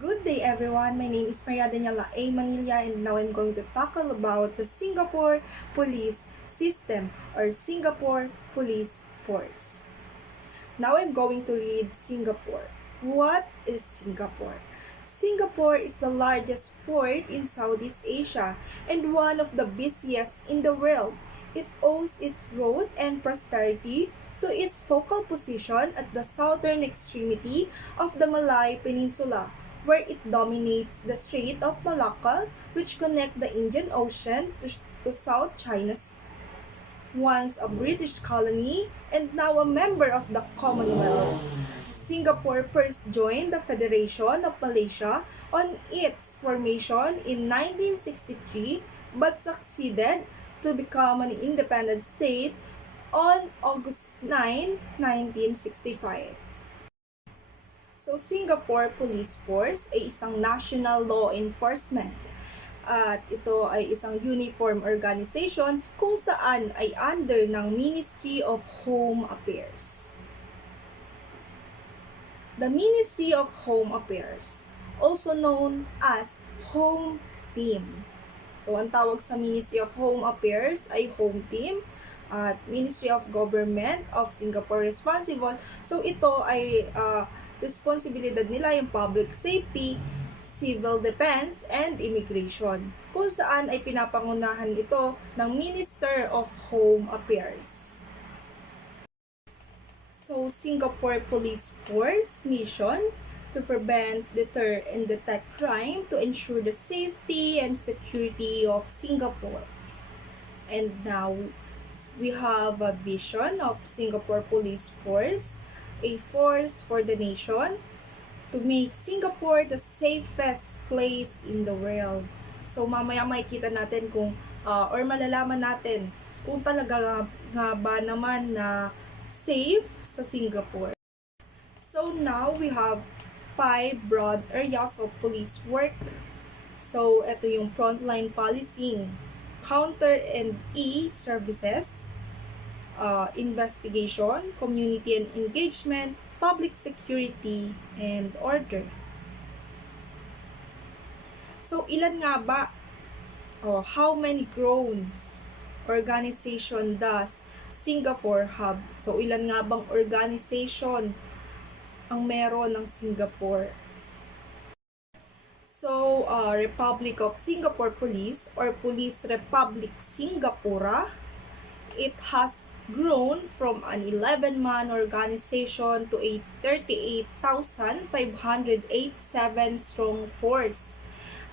Good day everyone, my name is Maria Daniela A. Manila and now I'm going to talk about the Singapore Police System or Singapore Police Force. Now I'm going to read Singapore. What is Singapore? Singapore is the largest port in Southeast Asia and one of the busiest in the world. It owes its growth and prosperity to its focal position at the southern extremity of the Malay Peninsula, where it dominates the Strait of Malacca, which connect the Indian Ocean to South China Sea. Once a British colony and now a member of the Commonwealth, Singapore first joined the Federation of Malaysia on its formation in 1963 but succeeded to become an independent state on August 9, 1965. So, Singapore Police Force ay isang national law enforcement at ito ay isang uniform organization kung saan ay under ng Ministry of Home Affairs. The Ministry of Home Affairs, also known as Home Team. So, ang tawag sa Ministry of Home Affairs ay Home Team at Ministry of Government of Singapore responsible. So, ito ay responsibilidad nila yung public safety, civil defense, and immigration, kung saan ay pinapangunahan ito ng Minister of Home Affairs. So, Singapore Police Force mission to prevent, deter, and detect crime to ensure the safety and security of Singapore. And now, we have a vision of Singapore Police Force, a force for the nation, to make Singapore the safest place in the world. So, mamaya makikita natin kung, or malalaman natin kung talaga nga ba naman na safe sa Singapore. So, now we have 5 broad areas of police work. So, ito yung frontline policing, counter and e-services, investigation, community and engagement, public security, and order. So, ilan nga ba how many groans organization does Singapore have? So, ilan nga bang organization ang meron ng Singapore? So, Republic of Singapore Police or Police Republic Singapura, it has grown from an 11-man organization to a 38,587 strong force.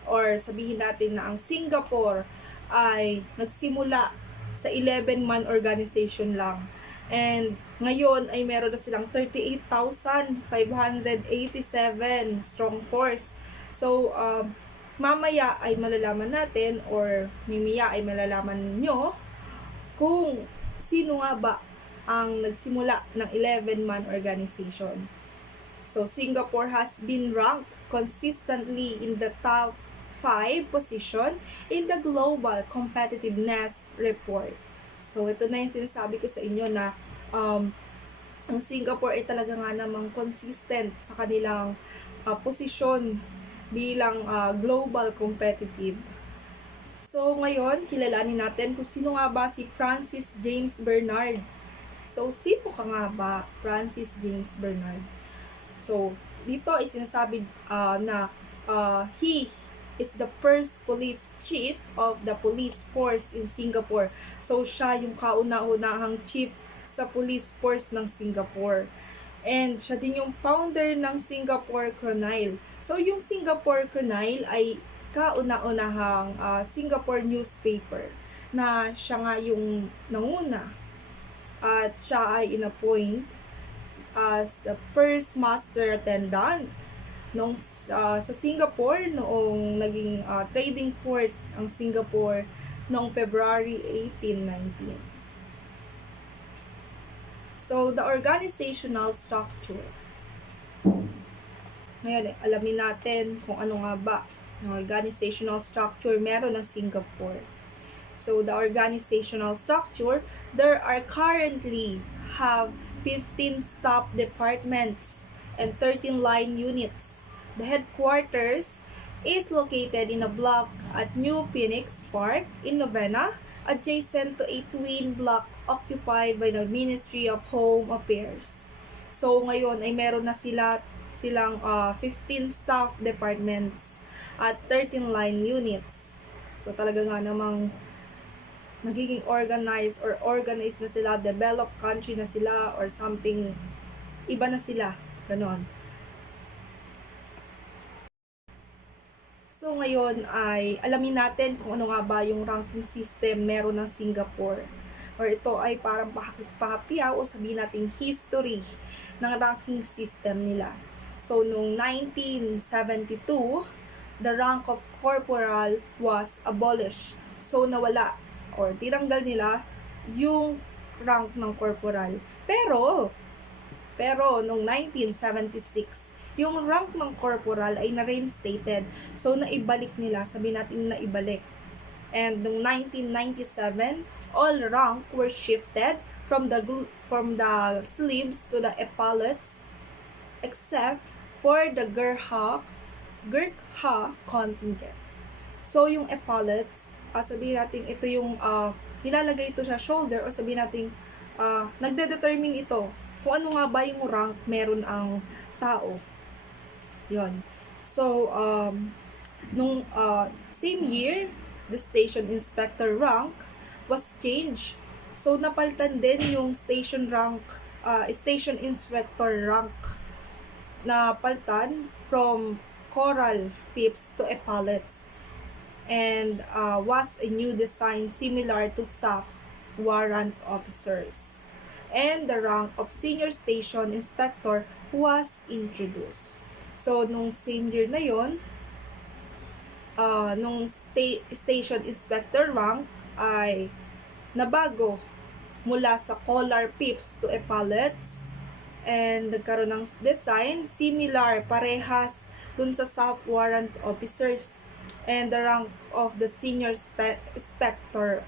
Or sabihin natin na ang Singapore ay nagsimula sa 11-man organization lang. And ngayon ay meron na silang 38,587 strong force. So, mamaya ay malalaman natin or mimaya ay malalaman nyo kung sino nga ba ang nagsimula ng 11-man organization. So, Singapore has been ranked consistently in the top 5 position in the Global Competitiveness Report. So, ito na yung sinasabi ko sa inyo na ang Singapore ay talaga nga namang consistent sa kanilang posisyon bilang global competitive. So, ngayon, kilalanin natin kung sino nga ba si Francis James Bernard. So, sino ka nga ba, Francis James Bernard? So, dito ay sinasabi na he is the first police chief of the police force in Singapore. So, siya yung kauna-unahang chief sa police force ng Singapore. And siya din yung founder ng Singapore Chronicle. So, yung Singapore Chronicle ay kauna-unahang Singapore newspaper na siya nga yung nanguna. At siya ay inappoint as the first master attendant sa Singapore noong naging trading port ang Singapore noong February 1819. So, the organizational structure. Ngayon, alamin natin kung ano nga ba ang organizational structure meron ng Singapore. So, the organizational structure, there are currently have 15 staff departments and 13 line units The headquarters is located in a block at New Phoenix Park in Novena, adjacent to a twin block occupied by the Ministry of Home Affairs. So ngayon ay meron na silang 15 staff departments at 13 line units. So talaga nga namang nagiging organized na sila, developed country na sila or something, iba na sila, ganon. So ngayon ay alamin natin kung ano nga ba yung ranking system meron ng Singapore. Or ito ay parang pahapiyaw o sabihin natin history ng ranking system nila. So noong 1972, the rank of corporal was abolished. So nawala or tinanggal nila yung rank ng corporal. Pero noong 1976, yung rank ng corporal ay na-reinstated. So, naibalik nila. Sabi natin naibalik. And noong 1997, all rank were shifted from the sleeves to the epaulets except for the Gurkha contingent. So, yung epaulets, sabihin natin ito yung nilalagay ito sa shoulder o sabihin natin nagde-determine ito kung ano nga ba yung rank meron ang tao. Yon. So, nung same year, the station inspector rank was changed. So, napalitan din yung station inspector rank na palitan from coral pips to epaulets and was a new design similar to SAF warrant officers. And the rank of senior station inspector was introduced. So, nung same year na yon, nung station inspector rank ay nabago mula sa collar pips to epaulets and nagkaroon ng design similar, parehas dun sa SAF warrant officers. And the rank of the senior inspector,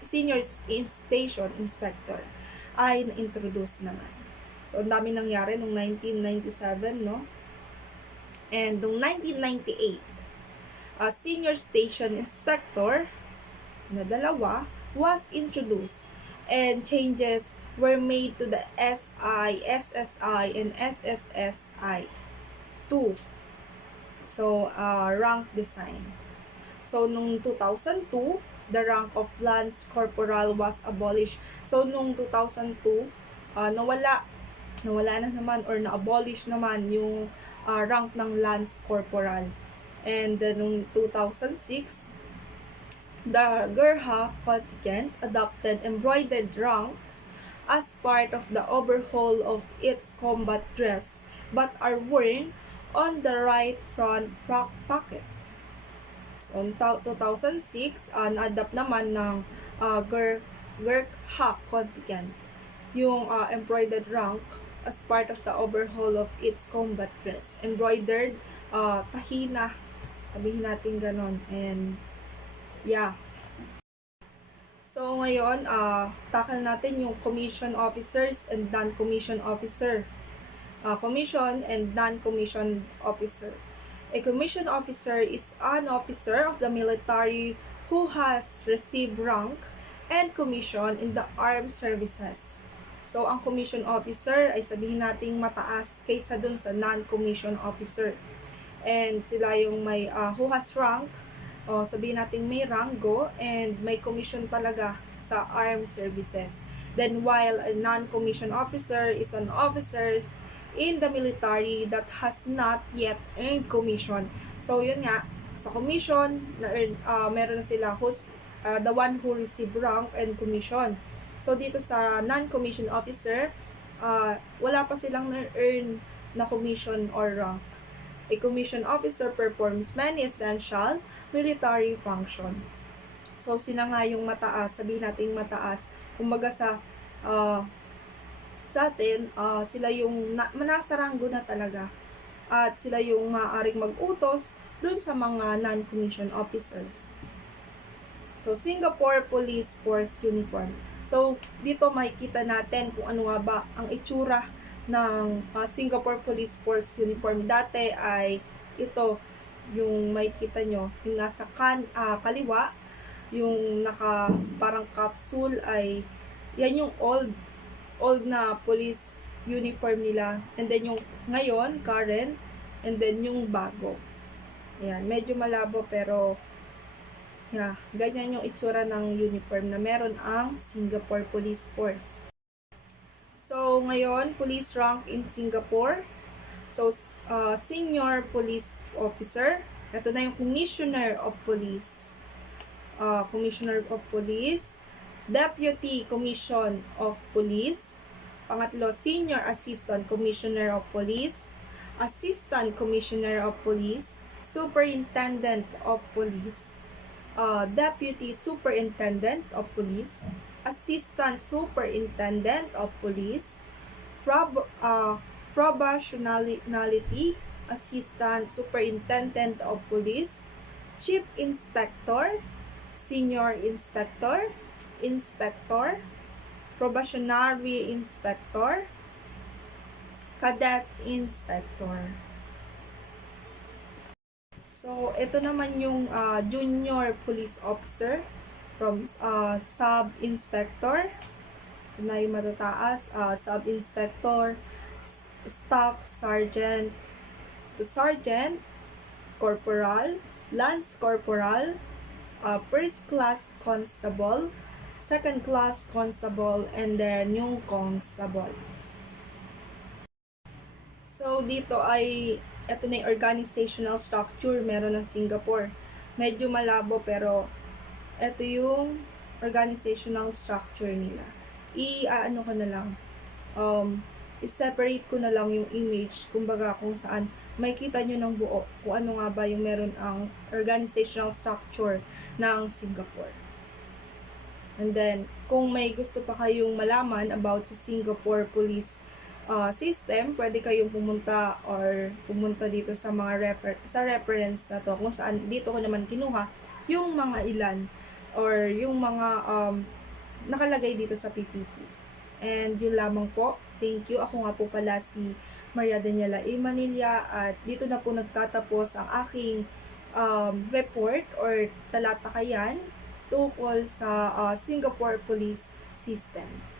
senior station inspector ay na-introduce naman. So, ang dami nangyari noong 1997, no? And noong 1998, a senior station inspector na dalawa was introduced and changes were made to the SI, SSI, and SSSI 2. So, rank design. So, noong 2002, the rank of lance corporal was abolished. So, noong 2002, nawala na naman or na-abolish naman yung rank ng lance corporal. And noong 2006, the Gurkha contingent adopted embroidered ranks as part of the overhaul of its combat dress but are worn on the right front pocket. So, in 2006, na-adapt naman ng Gurkha contingent yung embroidered rank as part of the overhaul of its combat dress. Embroidered, tahina, sabihin natin ganon. And, yeah. So, ngayon, takal natin yung commission officers and non-commission officer. Commission and non-commission officer. A commission officer is an officer of the military who has received rank and commission in the armed services. So, ang commission officer ay sabihin nating mataas kaysa dun sa non-commission officer. And sila yung may who has rank, sabihin nating may rango and may commission talaga sa armed services. Then, while a non-commission officer is an officer in the military that has not yet earned commission. So, yun nga, sa commission, meron na sila who's the one who received rank and commission. So, dito sa non-commissioned officer, wala pa silang na-earn na commission or rank. A commissioned officer performs many essential military function. So, sila nga yung mataas, sabihin natin mataas. Kumbaga sa atin, sila yung nasa ranggo na talaga. At sila yung maaaring mag-utos dun sa mga non-commissioned officers. So, Singapore Police Force Uniform. So, dito makikita natin kung ano nga ba ang itsura ng Singapore Police Force uniform. Dati ay ito, yung makikita nyo, yung nasa kaliwa, yung naka parang capsule ay yan yung old na police uniform nila. And then yung ngayon, current, and then yung bago. Ayan, medyo malabo pero yeah, ganyan yung itsura ng uniform na meron ang Singapore Police Force. So, ngayon, police rank in Singapore. So, senior police officer. Ito na yung commissioner of police. Commissioner of police. Deputy commission of police. Pangatlo, senior assistant commissioner of police. Assistant commissioner of police. Superintendent of police. Deputy superintendent of police. Assistant Superintendent of Police, Probationality Assistant Superintendent of Police, Chief Inspector, Senior Inspector, Inspector, Probationary Inspector, Cadet Inspector. So, ito naman yung Junior Police Officer from Sub-Inspector. Ito na yung matataas. Sub-Inspector, Staff Sergeant, to Sergeant, Corporal, Lance Corporal, First Class Constable, Second Class Constable, and then yung Constable. So, dito ay ito na yung organizational structure meron ng Singapore. Medyo malabo pero ito yung organizational structure nila. I-ano ko na lang, i-separate ko na lang yung image, kumbaga kung saan makikita nyo ng buo kung ano nga ba yung meron ang organizational structure ng Singapore. And then, kung may gusto pa kayong malaman about sa Singapore police system, pwede kayong pumunta dito sa mga reference na to, kung saan dito ko naman kinuha yung mga ilan or yung mga nakalagay dito sa PPT. And yun lamang po. Thank you. Ako nga po pala si Maria Daniela A. Manilla at dito na po nagtatapos ang aking report or talatakayan tungkol sa Singapore Police System.